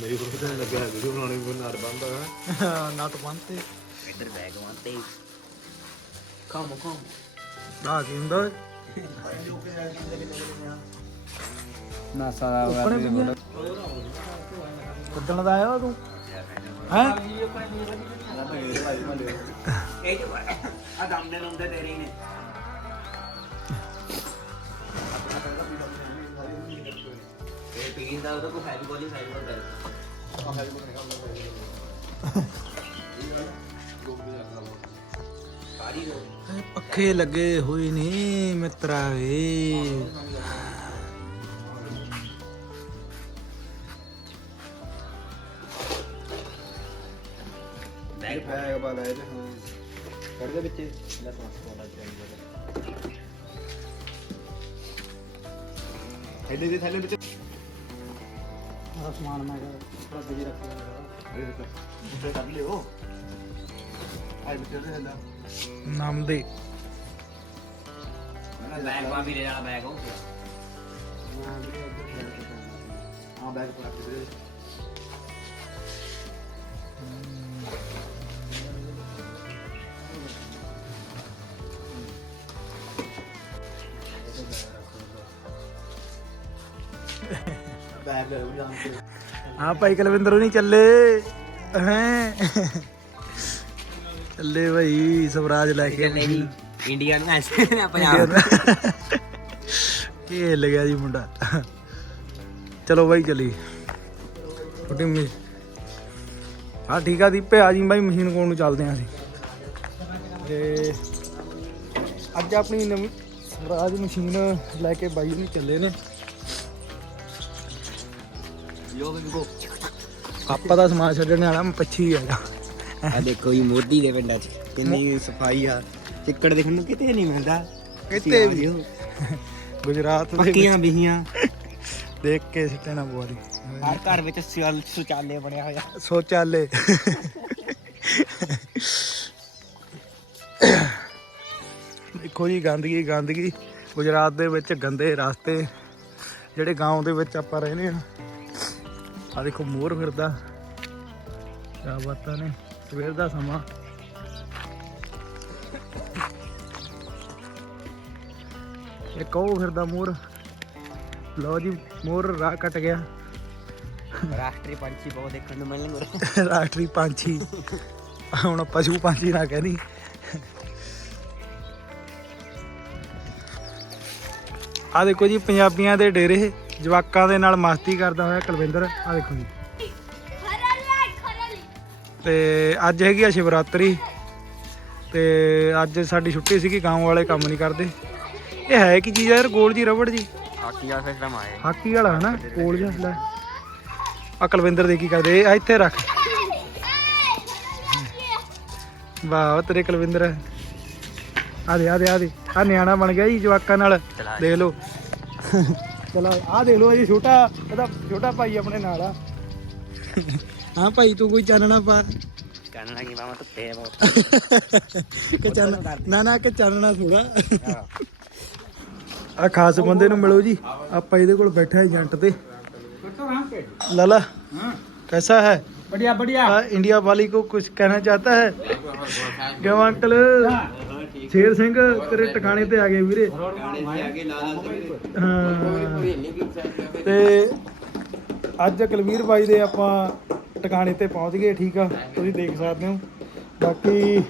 ਮੇਰੀ ਫੋਟੋ ਤੇ ਲੱਗਿਆ ਵੀਡੀਓ ਬਣਾਉਣੀ ਵੀ ਨਾੜ ਬੰਦ ਆ ਨਟ ਬੰਨਤੇ ਇੱਧਰ ਬੈਗ ਵਾਂਤੇ ਕੰਮ ਕੰਮ ਆ ਕੀ ਹੁੰਦਾ ਓਏ? ਨਾ ਸਾਰਾ ਉੱਪਰ ਵੀ ਆ। ਕਿੱਦਣ ਦਾ ਆਇਆ ਤੂੰ? ਹੈ? ਇਹ ਜੋ ਆ ਦਮ ਦੇ ਨੰਦੇ ਤੇਰੇ ਨੇ। ਇਹ ਪੀਣ ਦਾ ਉਹਦਾ ਕੋਈ ਹੈਵੀ ਬੋਲੀ ਸਾਈਡ ਪਰ ਕਰ ਸਾਰੀ ਰੋ ਪੱਖੇ ਲੱਗੇ ਹੋਏ ਨੇ ਮਿੱਤਰਾ ਵੇ ਬੈਗ ਬੈਗ ਪਾ ਲੈ ਤੇ ਹਾਂ ਕਰ ਦੇ ਵਿੱਚ ਲੈ ਪਾਸ ਕੋਲਾ ਚਾਹੀਦਾ ਥੈਲੇ ਦੇ ਥੈਲੇ ਵਿੱਚ ਆ ਸਮਾਨ ਮੈਂ ਥੋੜਾ ਬਿਜ਼ੀ ਰੱਖਿਆ ਇਹ ਦੇਖੋ ਉੱਤੇ ਕੱਢ ਲਿਓ। ਆਈ ਵਿੱਚ ਦੇ। ਹੰਦਾ ਨਾਮ ਦੇ। ਬੈਗ ਪਾ ਵੀ ਲੈ ਜਾਣਾ ਬੈਗ ਹੋ ਹਾਂ ਬੈਗ ਪਾ ਕੇ ਦੇ। ਵੀ ਹਾਂ। ਭਾਈ ਕੁਲਵਿੰਦਰ ਨਹੀਂ ਚੱਲੇ। ਹੈ। ਚੱਲੇ ਭਾਈ ਸਵਰਾਜ ਲੈ ਕੇ ਨਹੀਂ ਇੰਡੀਆ ਨੂੰ ਐਸੇ ਨਾ। ਪੰਜਾਬ ਖੇਲ ਗਿਆ ਜੀ ਮੁੰਡਾ। ਚਲੋ ਬਾਈ ਚਲੀ ਛੋਟੀ ਮੀ ਹਾਂ ਠੀਕ ਆ ਦੀਪੇ ਆ ਜੀ ਬਾਈ ਮਸ਼ੀਨ ਕੋਲ ਨੂੰ ਚੱਲਦੇ ਆਂ ਅਸੀਂ। ਤੇ ਅੱਜ ਆਪਣੀ ਨਵੀਂ ਸਵਰਾਜ ਮਸ਼ੀਨ ਲੈ ਕੇ ਬਾਈ ਨੂੰ ਚੱਲੇ ਨੇ। ਆਪਾਂ ਦਾ ਸਮਾਨ ਛੱਡਣ ਵਾਲਾ ਮੈਂ 25 ਹੈਗਾ। ਆ ਦੇਖੋ ਜੀ ਮੋਦੀ ਦੇ ਪਿੰਡਾਂ 'ਚ ਕਿੰਨੀ ਸਫ਼ਾਈ ਆ। ਚਿੱਕੜ ਦੇਖਣ ਨੂੰ ਕਿਤੇ ਨਹੀਂ ਮਿਲਦਾ। ਕਿਤੇ ਵੀ। ਗੁਜਰਾਤ ਦੇ ਪੱਕੀਆਂ ਬੀਹੀਆਂ। ਦੇਖ ਕੇ ਸਿੱਟਣਾ ਬੋਰੀ ਹਰ ਘਰ ਵਿੱਚ ਸਿਆਲ ਸੁਚਾਲੇ ਬਣਿਆ ਹੋਇਆ। ਸੋਚਾਲੇ। ਦੇਖੋ ਜੀ ਗੰਦਗੀ ਗੰਦਗੀ। ਗੁਜਰਾਤ ਦੇ ਵਿੱਚ ਗੰਦੇ ਰਸਤੇ। ਜਿਹੜੇ ਗਾਉਂ ਦੇ ਵਿੱਚ ਆਪਾਂ ਰਹਿੰਦੇ ਆ ਆ ਦੇਖੋ ਮੋਰ ਫਿਰਦਾ। ਕਿਆ ਬਾਤਾਂ ਨੇ। ਸਵੇਰ ਦਾ ਸਮਾਂ। ਇੱਕ ਉਹ ਫਿਰਦਾ ਮੋਰ। ਲਓ ਜੀ ਮੋਰ ਰਾਹ ਕੱਟ ਗਿਆ। ਰਾਸ਼ਟਰੀ ਪੰਛੀ ਬਹੁਤ ਦੇਖਣ ਨੂੰ ਮਿਲਣਗੇ ਰਾਸ਼ਟਰੀ ਪੰਛੀ। ਹੁਣ ਪਸ਼ੂ ਪੰਛੀ ਨਾ ਕਹਿਣੀ ਆ ਦੇਖੋ ਜੀ ਪੰਜਾਬੀਆਂ ਦੇ ਡੇਰੇ। ਜਵਾਕਾਂ ਦੇ ਨਾਲ ਮਸਤੀ ਕਰਦਾ ਹੋਇਆ ਕੁਲਵਿੰਦਰ ਆ ਦੇਖੋ ਜੀ। ਤੇ ਅੱਜ ਹੈਗੀ ਆ ਸ਼ਿਵਰਾਤਰੀ ਤੇ ਅੱਜ ਸਾਡੀ ਛੁੱਟੀ ਸੀਗੀ ਗਾਂਵ ਵਾਲੇ ਕੰਮ ਨਹੀਂ ਕਰਦੇ। ਇਹ ਹੈ ਕੀ ਚੀਜ਼ ਆ ਯਾਰ ਗੋਲ ਜੀ ਰਬੜ ਜੀ? ਹਾਕੀ ਦਾ ਸਿਸਟਮ ਆਏ ਹਾਕੀ ਵਾਲਾ ਹਨਾ? ਕੋਲ ਜਿਹਾ ਲੈ। ਆ ਕੁਲਵਿੰਦਰ ਦੇ ਕੀ ਕਰਦੇ? ਇਹ ਆ ਇੱਥੇ ਰੱਖ। ਵਾਹ ਤੇਰੇ ਕੁਲਵਿੰਦਰ। ਆ ਦੇ ਆ ਦੇ ਆ ਦੇ। ਆ ਨਿਆਣਾ ਬਣ ਗਿਆ ਜੀ ਜਵਾਕਾਂ ਨਾਲ। ਦੇਖ ਲਓ। ਚਲਾ ਆ ਦੇਖ ਲਓ ਜੀ ਛੋਟਾ ਇਹਦਾ ਛੋਟਾ ਭਾਈ ਆਪਣੇ ਨਾਲ ਆ ਹਾਂ ਭਾਈ ਤੂੰ ਕੋਈ ਚਾਨਣਾ ਪਾ ਕਹਿਣ ਲੱਗੀ ਮਾਮਾ ਧੁੱਪੇ ਆ ਬਹੁਤ ਕਿ ਚਾਨ ਨਾ ਨਾ ਕਿ ਚਾਨਣਾ ਥੋੜਾ ਆ ਖਾਸ ਬੰਦੇ ਨੂੰ ਮਿਲੋ ਜੀ ਆਪਾਂ ਇਹਦੇ ਕੋਲ ਬੈਠਾ ਏਜੰਟ ਤੇ लाला कैसा है बढ़िया बढ़िया आ, इंडिया वाली को कुछ कहना चाहता है क्यों अंकल ਸ਼ੇਰ ਸਿੰਘ ਤੇਰੇ ਟਿਕਾਣੇ ਤੇ ਆ ਗਏ ਵੀਰੇ। ਹਾਂ। ਤੇ ਅੱਜ ਕੁਲਵੀਰ ਬਾਈ ਦੇ ਆਪਾਂ ਟਿਕਾਣੇ ਤੇ ਪਹੁੰਚ ਗਏ, ਠੀਕ ਆ? ਤੁਸੀਂ ਦੇਖ ਸਕਦੇ ਹੋ। ਬਾਕੀ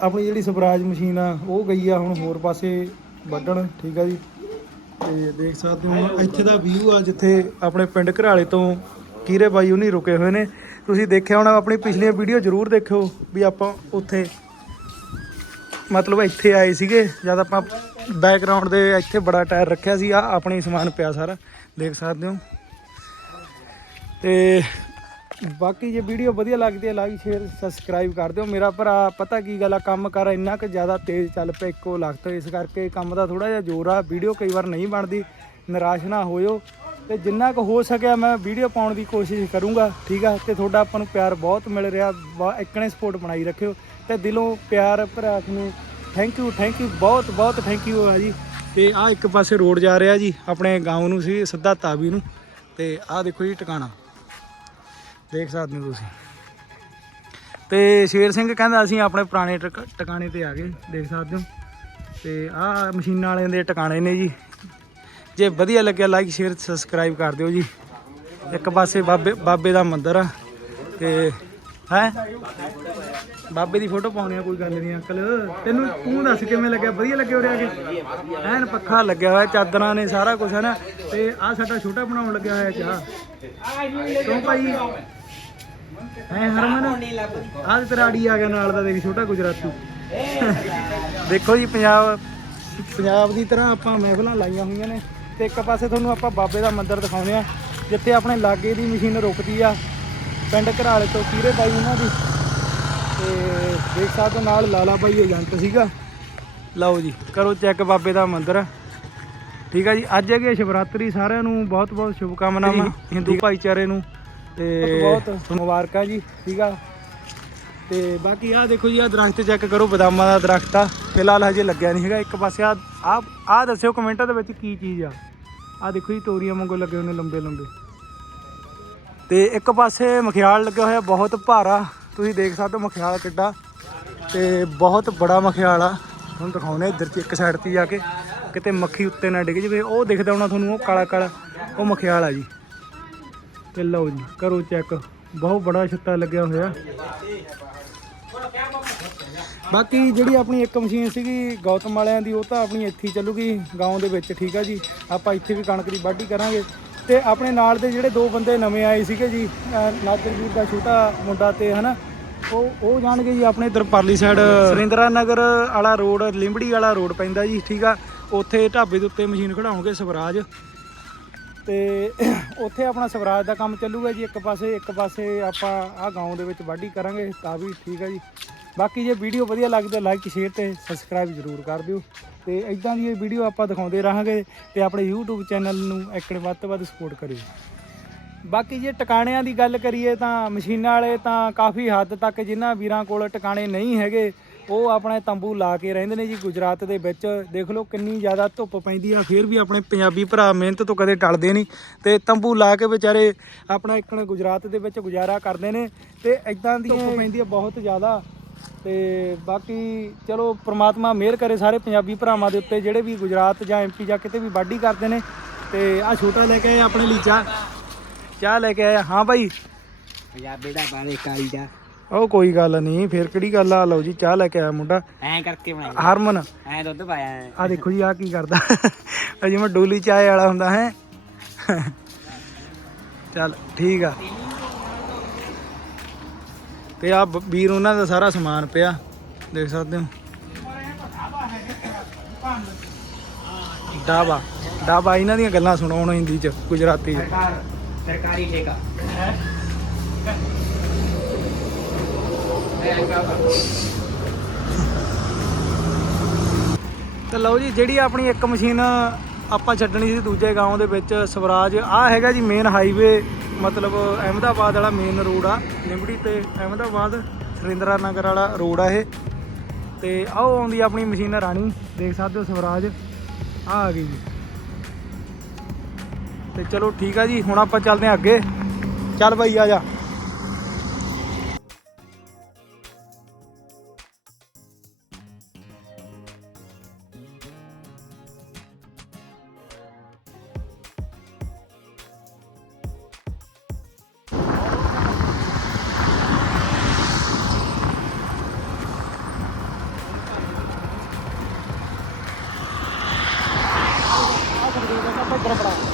ਆਪਣੀ ਜਿਹੜੀ ਸਵਰਾਜ ਮਸ਼ੀਨ ਆ, ਉਹ ਗਈ ਆ ਹੁਣ ਹੋਰ ਪਾਸੇ ਵੱਢਣ, ਠੀਕ ਆ ਜੀ? ਤੇ ਦੇਖ ਸਕਦੇ ਹੋ, ਇੱਥੇ ਦਾ ਵਿਊ ਆ ਜਿੱਥੇ ਆਪਣੇ ਪਿੰਡ ਘਰਾਲੇ ਤੋਂ ਕੀਰੇ ਬਾਈ ਉਹਨੀ ਰੁਕੇ ਹੋਏ ਨੇ। ਤੁਸੀਂ ਦੇਖਿਆ ਹੋਣਾ, ਆਪਣੀ ਪਿਛਲੀਆਂ ਵੀਡੀਓ ਜ਼ਰੂਰ ਦੇਖਿਓ ਵੀ ਆਪਾਂ ਉੱਥੇ ਮਤਲਬ ਇੱਥੇ ਆਏ ਸੀਗੇ, ਜਦ ਆਪਾਂ ਬੈਕਗ੍ਰਾਉਂਡ ਦੇ ਇੱਥੇ ਬੜਾ ਟਾਇਰ ਰੱਖਿਆ ਸੀ, ਆ ਆਪਣੀ ਸਮਾਨ ਪਿਆ ਸਾਰਾ, ਦੇਖ ਸਕਦੇ ਹੋ। ਤੇ ਬਾਕੀ ਜੇ ਵੀਡੀਓ ਵਧੀਆ ਲੱਗਦੀ ਹੈ ਲਾਈਕ ਸ਼ੇਅਰ ਸਬਸਕ੍ਰਾਈਬ ਕਰ ਦਿਓ। ਮੇਰਾ ਭਰਾ, ਪਤਾ ਕੀ ਗੱਲ ਆ, ਕੰਮ ਕਰ ਇੰਨਾ ਕੁ ਜ਼ਿਆਦਾ ਤੇਜ਼ ਚੱਲ ਪਿਆ ਇੱਕੋ ਲਖਤ ਇਸ ਕਰਕੇ ਕੰਮ ਦਾ ਥੋੜਾ ਜਿਹਾ ਜ਼ੋਰ ਆ। ਵੀਡੀਓ ਕਈ ਵਾਰ ਨਹੀਂ ਬਣਦੀ, ਨਿਰਾਸ਼ ਨਾ ਹੋਇਓ। ਤੇ ਜਿੰਨਾ ਕੁ ਹੋ ਸਕਿਆ, ਮੈਂ ਵੀਡੀਓ ਪਾਉਣ ਦੀ ਕੋਸ਼ਿਸ਼ ਕਰੂੰਗਾ, ਠੀਕ ਆ? ਤੇ ਤੁਹਾਡਾ ਆਪਾਂ ਨੂੰ ਪਿਆਰ ਬਹੁਤ ਮਿਲ ਰਿਹਾ ਬ- ਇੱਕਣੇ ਸਪੋਰਟ ਬਣਾਈ ਰੱਖਿਓ। ਤੇ ਦਿਲੋਂ ਪਿਆਰ ਭਰਾ ਨੂੰ ਥੈਂਕ ਯੂ ਥੈਂਕ ਯੂ ਬਹੁਤ ਬਹੁਤ ਥੈਂਕ ਯੂ ਆ ਜੀ। ਤੇ ਆ ਇੱਕ ਪਾਸੇ ਰੋਡ ਜਾ ਰਿਹਾ ਜੀ, ਆਪਣੇ ਗਾਉਂ ਨੂੰ ਸੀ, ਸਿੱਧਾ ਤਾਵੀ ਨੂੰ। ਤੇ ਆ ਦੇਖੋ ਜੀ ਟਿਕਾਣਾ। ਦੇਖ ਸਕਦੇ ਹੋ ਤੁਸੀਂ। ਤੇ ਸ਼ੇਰ ਸਿੰਘ ਕਹਿੰਦਾ ਅਸੀਂ ਆਪਣੇ ਪੁਰਾਣੇ ਟਿਕਾਣੇ ਤੇ ਆ ਗਏ, ਦੇਖ ਸਕਦੇ ਹੋ। ਤੇ ਆ ਮਸ਼ੀਨਾਂ ਵਾਲਿਆਂ ਦੇ ਟਿਕਾਣੇ ਨੇ ਜੀ। ਜੇ ਵਧੀਆ ਲੱਗਿਆ ਲਾਈਕ ਸ਼ੇਅਰ ਸਬਸਕ੍ਰਾਈਬ ਕਰ ਦਿਓ ਜੀ। ਇੱਕ ਪਾਸੇ ਬਾਬੇ ਬਾਬੇ ਦਾ ਮੰਦਰ ਆ। ਤੇ ਹੈ? ਬਾਬੇ ਦੀ ਫੋਟੋ ਪਾਉਣੀ ਆ, ਕੋਈ ਗੱਲ ਨਹੀਂ ਅੰਕਲ। ਤੈਨੂੰ ਤੂੰ ਦੱਸ ਕਿਵੇਂ ਲੱਗਿਆ? ਵਧੀਆ ਲੱਗਿਆ ਉਰੇ ਆ ਕੇ? ਐਨ ਪੱਖਾ ਲੱਗਿਆ ਹੋਇਆ, ਚਾਦਰਾਂ ਨੇ ਸਾਰਾ ਕੁਝ ਹੈ ਨਾ? ਤੇ ਆ ਸਾਡਾ ਛੋਟਾ ਬਣਾਉਣ ਲੱਗਿਆ ਹੋਇਆ ਚਾਹ। ਕਿਉਂ ਭਾਈ? ਹੈ, ਹਰਮਨ? ਆਹ ਤੇਰਾ ਆੜੀ ਆ ਗਿਆ ਨਾਲ ਦਾ, ਦੇਖ, ਛੋਟਾ ਗੁਜਰਾਤੀ। ਦੇਖੋ ਜੀ, ਪੰਜਾਬ ਪੰਜਾਬ ਦੀ ਤਰ੍ਹਾਂ ਆਪਾਂ ਮਹਿਫਲਾਂ ਲਾਈਆਂ ਹੋਈਆਂ ਨੇ। ਤੇ ਇੱਕ ਪਾਸੇ ਤੁਹਾਨੂੰ ਆਪਾਂ ਬਾਬੇ ਦਾ ਮੰਦਿਰ ਦਿਖਾਉਂਦੇ ਆ, ਜਿੱਥੇ ਆਪਣੇ ਲਾਗੇ ਦੀ ਮਸ਼ੀਨ ਰੁਕਦੀ ਆ। ਪਿੰਡ ਘਰਾਲੇ ਤੋਂ ਕੀਰੇ ਬਾਈ ਉਹਨਾਂ ਦੀ। ਤੇ ਦੇਖ ਸਕਦੇ ਨਾਲ ਲਾਲਾ ਬਾਈ ਏਜੰਟ ਸੀਗਾ। ਲਓ ਜੀ ਕਰੋ ਚੈੱਕ ਬਾਬੇ ਦਾ ਮੰਦਿਰ। ਠੀਕ ਆ ਜੀ ਅੱਜ ਹੈਗੀ ਸ਼ਿਵਰਾਤਰੀ ਸਾਰਿਆਂ ਨੂੰ ਬਹੁਤ ਬਹੁਤ ਸ਼ੁਭਕਾਮਨਾਵਾਂ ਹਿੰਦੂ ਭਾਈਚਾਰੇ ਨੂੰ। ਤੇ ਬਹੁਤ ਮੁਬਾਰਕਾਂ ਜੀ ਠੀਕ ਆ। ਤੇ ਬਾਕੀ ਆਹ ਦੇਖੋ ਜੀ ਆਹ ਦਰਖਤ ਚੈੱਕ ਕਰੋ ਬਦਾਮਾਂ ਦਾ ਦਰਖਤ ਆ। ਫਿਲਹਾਲ ਹਜੇ ਲੱਗਿਆ ਨਹੀਂ ਹੈਗਾ ਇੱਕ ਪਾਸੇ ਆ ਆ ਆਹ ਦੱਸਿਓ ਕਮੈਂਟਾਂ ਦੇ ਵਿੱਚ ਕੀ ਚੀਜ਼ ਆ। ਆਹ ਦੇਖੋ ਜੀ ਤੋਰੀਆਂ ਵਾਂਗੂ ਲੱਗੇ ਹੋਏ ਨੇ ਲੰਬੇ ਲੰਬੇ ਤੇ ਇੱਕ ਪਾਸੇ ਮਖਿਆਲ ਲੱਗਿਆ ਹੋਇਆ ਬਹੁਤ ਭਾਰਾ। ਤੁਸੀਂ ਦੇਖ ਸਕਦੇ ਹੋ ਮਖਿਆਲ ਕਿੱਡਾ ਤੇ ਬਹੁਤ ਬੜਾ ਮਖਿਆਲ ਆ। ਤੁਹਾਨੂੰ ਦਿਖਾਉਣੇ ਇੱਧਰ ਚ ਇੱਕ ਸਾਈਡ ਤੇ ਜਾ ਕੇ। ਕਿਤੇ ਮੱਖੀ ਉੱਤੇ ਨਾ ਡਿੱਗ ਜਵੇ। ਉਹ ਦਿਖਦਾ ਹੋਣਾ ਤੁਹਾਨੂੰ, ਉਹ ਕਾਲਾ ਕਾਲਾ, ਉਹ ਮਖਿਆਲ ਆ ਜੀ। ਤੇ ਲਓ ਜੀ, ਕਰੋ ਚੈੱਕ ਬਹੁਤ ਬੜਾ ਛੱਤਾ ਲੱਗਿਆ ਹੋਇਆ। ਬਾਕੀ ਜਿਹੜੀ ਆਪਣੀ ਇੱਕ ਮਸ਼ੀਨ ਸੀਗੀ ਗੌਤਮ ਵਾਲਿਆਂ ਦੀ, ਉਹ ਤਾਂ ਆਪਣੀ ਇੱਥੇ ਹੀ ਚੱਲੂਗੀ, ਗਾਉਂ ਦੇ ਵਿੱਚ, ਠੀਕ ਆ ਜੀ। ਆਪਾਂ ਇੱਥੇ ਵੀ ਕਣਕ ਦੀ ਵਾਢੀ ਕਰਾਂਗੇ। ਤੇ ਆਪਣੇ ਨਾਲ ਦੇ ਜਿਹੜੇ ਦੋ ਬੰਦੇ ਨਵੇਂ ਆਏ ਸੀਗੇ ਜੀ, ਅਹ ਨਾਦਰਵੀਰ ਦਾ ਛੋਟਾ ਮੁੰਡਾ ਤੇ, ਹਨਾ? ਉਹ ਉਹ ਜਾਣਗੇ ਜੀ ਆਪਣੇ ਇੱਧਰ ਪਰਲੀ ਸਾਈਡ ਸੁਰਿੰਦਰਾ ਨਗਰ ਵਾਲਾ ਰੋਡ, ਲਿੰਬੜੀ ਵਾਲਾ ਰੋਡ ਪੈਂਦਾ ਜੀ, ਠੀਕ ਆ? ਉੱਥੇ ਢਾਬੇ ਦੇ ਉੱਤੇ ਮਸ਼ੀਨ ਖੜਾਉਣਗੇ ਸਵਰਾਜ। ਤੇ ਉੱਥੇ ਆਪਣਾ ਸਵਰਾਜ ਦਾ ਕੰਮ ਚੱਲੂਗਾ ਜੀ, ਇੱਕ ਪਾਸੇ ਇੱਕ ਪਾਸੇ ਆਪਾਂ ਆਹ ਗਾਉਂ ਦੇ ਵਿੱਚ ਵਾਢੀ ਕਰਾਂਗੇ, ਤਾਂ ਵੀ ਠੀਕ ਆ ਜੀ। ਬਾਕੀ ਜੇ ਵੀਡੀਓ ਵਧੀਆ ਲੱਗਦੀ ਤਾਂ ਲਾਈਕ ਸ਼ੇਅਰ ਤੇ ਸਬਸਕ੍ਰਾਈਬ ਜ਼ਰੂਰ ਕਰ ਦਿਓ। ਤੇ ਇਦਾਂ ਦੀ ਇਹ ਵੀਡੀਓ ਆਪਾਂ ਦਿਖਾਉਂਦੇ ਰਹਾਂਗੇ ਤੇ ਆਪਣੇ YouTube ਚੈਨਲ ਨੂੰ ਇੱਕ ਵੱਧ ਤੋਂ ਵੱਧ ਸਪੋਰਟ ਕਰਿਓ। ਬਾਕੀ ਜੇ ਟਿਕਾਣਿਆਂ ਦੀ ਗੱਲ ਕਰੀਏ ਤਾਂ ਮਸ਼ੀਨਾਂ ਵਾਲੇ ਤਾਂ ਕਾਫੀ ਹੱਦ ਤੱਕ ਜਿਨ੍ਹਾਂ ਵੀਰਾਂ ਕੋਲ ਟਿਕਾਣੇ ਨਹੀਂ ਹੈਗੇ ਉਹ ਆਪਣੇ ਤੰਬੂ ਲਾ ਕੇ ਰਹਿੰਦੇ ਨੇ ਜੀ ਗੁਜਰਾਤ ਦੇ ਵਿੱਚ। ਦੇਖ ਲਓ ਕਿੰਨੀ ਜ਼ਿਆਦਾ ਧੁੱਪ ਪੈਂਦੀ ਆ ਫਿਰ ਵੀ ਆਪਣੇ ਪੰਜਾਬੀ ਭਰਾ ਮਿਹਨਤ ਤੋਂ ਕਦੇ ਟਲਦੇ ਨਹੀਂ। ਤੇ ਤੰਬੂ ਲਾ ਕੇ ਵਿਚਾਰੇ ਆਪਣਾ ਇੱਕਣ ਗੁਜਰਾਤ ਦੇ ਵਿੱਚ ਗੁਜ਼ਾਰਾ ਕਰਦੇ ਨੇ ਤੇ ਇਦਾਂ ਦੀ ਧੁੱਪ ਪੈਂਦੀ ਆ ਬਹੁਤ ਜ਼ਿਆਦਾ ਤੇ ਬਾਕੀ ਚਲੋ ਪ੍ਰਮਾਤਮਾ ਮਿਹਰ ਕਰੇ ਸਾਰੇ ਪੰਜਾਬੀ ਭਰਾਵਾਂ ਦੇ ਉੱਤੇ ਜਿਹੜੇ ਵੀ ਗੁਜਰਾਤ ਜਾਂ ਐਮਪੀ ਜਾਂ ਕਿਤੇ ਵੀ ਵਾਢੀ ਕਰਦੇ ਨੇ। ਤੇ ਆ ਛੋਟਾ ਲੈ ਕੇ ਆਪਣੇ ਲਈ ਚਾਹ। ਚਾਹ ਲੈ ਕੇ ਆਇਆ ਹਾਂ ਭਾਈ ਪੰਜਾਬੀ ਦਾ ਬਾਵੇ ਕਾਲੀ ਦਾ। ਉਹ ਕੋਈ ਗੱਲ ਨਹੀਂ ਫੇਰ ਕਿਹੜੀ ਗੱਲ ਆ? ਲਓ ਜੀ ਚਾਹ ਲੈ ਕੇ ਆਇਆ ਮੁੰਡਾ। ਐਂ ਕਰਕੇ ਬਣਾਈ। ਹਰਮਨ। ਐਂ ਦੁੱਧ ਪਾਇਆ ਆ ਦੇਖੋ ਜੀ ਆ ਕੀ ਕਰਦਾ। ਜਿਵੇਂ ਡੋਲੀ ਚਾਏ ਵਾਲਾ ਹੁੰਦਾ ਹੈ। ਚੱਲ ਠੀਕ ਆ। ਤੇ ਆ ਵੀਰ ਉਹਨਾਂ ਦਾ ਸਾਰਾ ਸਮਾਨ ਪਿਆ। ਦੇਖ ਸਕਦੇ ਹੋ। ਡਾਬਾ। ਡਾਬਾ ਇਹਨਾਂ ਦੀਆਂ ਗੱਲਾਂ ਸੁਣਾਉਣ ਹਿੰਦੀ ਚ ਗੁਜਰਾਤੀ ਚ। ਸਰਕਾਰੀ ਠੇਕਾ। ਤਾਂ ਲਓ ਜੀ ਜਿਹੜੀ ਆਪਣੀ ਇੱਕ ਮਸ਼ੀਨ ਆਪਾਂ ਛੱਡਣੀ ਸੀ ਦੂਜੇ گاਉਂ ਦੇ ਵਿੱਚ ਸਵਰਾਜ ਆ ਹੈਗਾ ਜੀ ਮੇਨ ਹਾਈਵੇ ਮਤਲਬ ਅਹਿਮਦਾਬਾਦ ਵਾਲਾ ਮੇਨ ਰੋਡ ਆ ਲਿੰਬੜੀ ਤੇ ਅਹਿਮਦਾਬਾਦ, ਸੁਰਿੰਦਰਾ ਨਗਰ ਵਾਲਾ ਰੋਡ ਆ ਇਹ। ਤੇ ਆਓ ਆਉਂਦੀ ਆਪਣੀ ਮਸ਼ੀਨ ਰਾਣੀ, ਦੇਖ ਸਕਦੇ ਹੋ ਸਵਰਾਜ। ਆ ਆ ਗਈ ਜੀ। ਤੇ ਚਲੋ ਠੀਕ ਆ ਜੀ, ਹੁਣ ਆਪਾਂ ਚੱਲਦੇ ਆ ਅੱਗੇ। ਚੱਲ ਬਾਈ ਆ ਜਾ। പുറപ്പെടാം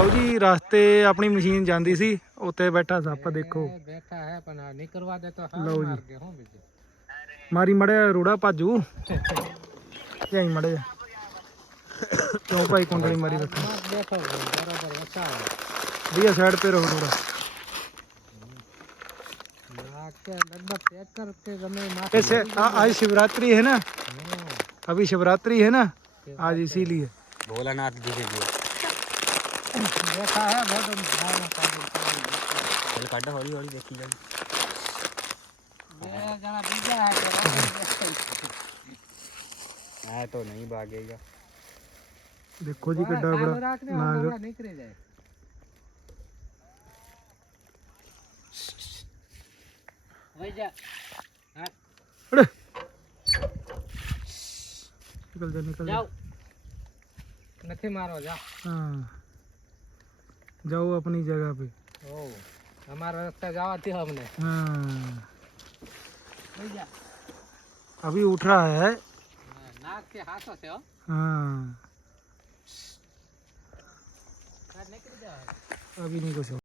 ਲਓ ਜੀ ਰਸਤੇ ਆਪਣੀ ਮਸ਼ੀਨ ਜਾਂਦੀ ਸੀ ਉੱਤੇ ਬੈਠਾ ਸੱਪ ਦੇਖੋ। ਬੈਠਾ ਹੈ ਪਨਾ ਨਿਕਲਵਾ ਲਓ ਜੀ। ਮਾਰੀ ਮੜਿਆ ਰੋੜਾ ਭਾਜੂ। ਜਾਈ ਮੜਿਆ। ਕਿਉਂ ਭਾਈ ਕੁੰਡਲੀ ਮਾਰੀ ਰੱਖੀ ਦੇਖੋ ਬਰਾਬਰ ਅੱਛਾ ਵੀ ਸਾਈਡ ਤੇ ਰਹੋ ਥੋੜਾ ऐसे आज शिवरात्रि है ना अभी शिवरात्रि है ना आज इसीलिए भोलानाथ जी ਦੇਖਾ ਹੈ ਬਹੁਤ ਚਲ ਕੱਢ ਹੌਲੀ ਹੌਲੀ ਦੇਖੀ ਜਾ मेरा जाना बीजा है ਐ ਤਾਂ ਨਹੀਂ ਬਾਗੇਗਾ। ਦੇਖੋ ਜੀ ਕਿੱਡਾ बड़ा बड़ा नाग नहीं करे जाए वही जा हाँ, ਨਿਕਲ ਜਾ ਨਿਕਲ ਜਾ। जाओ नथे मारो जा ਹਾਂ। जाओ अपनी जगह पे। हमारा रास्ता गावा थी हमने। हाँ। अभी उठ रहा है। हाँ, नाक के हाथों से हाँ।, हाँ अभी नहीं कुछ